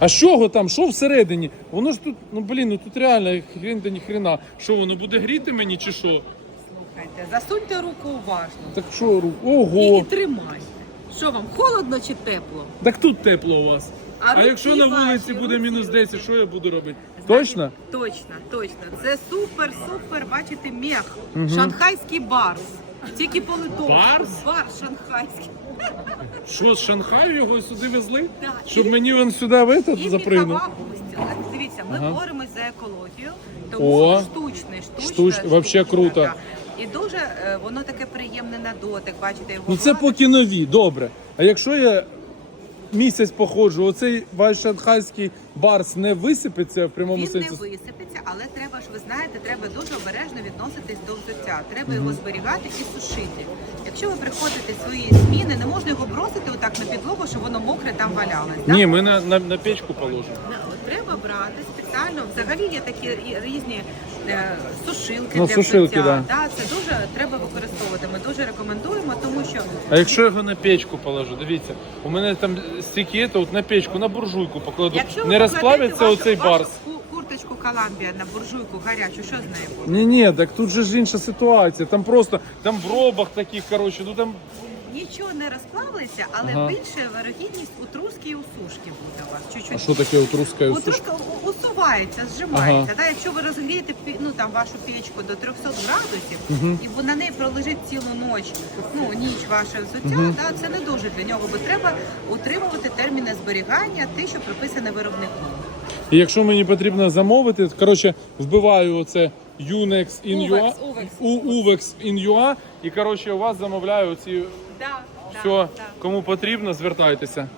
А з чого там? Що всередині? Воно ж тут, ну блін, ну тут реально хрін та ні хрена. Що воно буде гріти мені чи що? Слухайте, засуньте руку уважно. Так що, ру- І, ого. і тримай. Що вам, холодно чи тепло? Так тут тепло у вас. А, руки якщо на вулиці ваші, буде руки, мінус руки. 10, що я буду робити? Точно? Точно, точно. Це супер, супер, бачите, мех. Мгм. Шанхайський барс. Тільки по. Барс? Бар шанхайський. Що, з Шанхаю його сюди везли? Да, Щоб І- мені він сюди І запригнув? вікова пустила. Дивіться, ми Ага. боремось за екологію, тому О, штучний, штучний. штуч- вообще круто. І дуже е, воно таке приємне на дотик, бачите, його Ну це гладиш. поки нові, добре. А якщо я місяць походжу, оцей ваш шанхайський барс не висипеться в прямому Він не висипеться, але треба ж, ви знаєте, треба дуже обережно відноситись до взуття. Треба його зберігати і сушити. Якщо ви приходите з своєї зміни, не можна його бросити отак на підлогу, щоб воно мокре там валялось. да? Ні, ми на, на, на печку положимо. На- Треба брати спеціально. Взагалі є такі і- різні е, сушилки Ну, для сушилки, взуття. да. це дуже треба використовувати. Ми дуже рекомендуємо, тому що А якщо його на печку положу, дивіться, у мене там стільки, то от на печку, на буржуйку покладу. якщо ви не розплавиться вашу, оцей вашу барс. ку- курточку Коламбія на буржуйку гарячу, що з нею буде? Ні, ні, так тут же ж інша ситуація. Там просто там в робах таких, коротше, ну там. Нічого не розплавиться, але Ага. більше вирогідність у труски і у сушки буде у вас. Чуть-чуть. А що таке от руська У сушка? Усувається, зжимається. Да? Якщо ви розгрієте ну, там, вашу печку до 300 градусів, Мгм. і бо на неї пролежить цілу ніч, ну, ніч ваше взуття, Мгм. да, це не дуже для нього, бо треба утримувати терміни зберігання, те, що прописане виробником. І якщо мені потрібно замовити, коротше, вбиваю оце Unex in UA, Uvex, Uvex. У- Uvex in UA, і коротше у вас замовляю ці Да, все, да, да. кому потрібно, звертайтеся.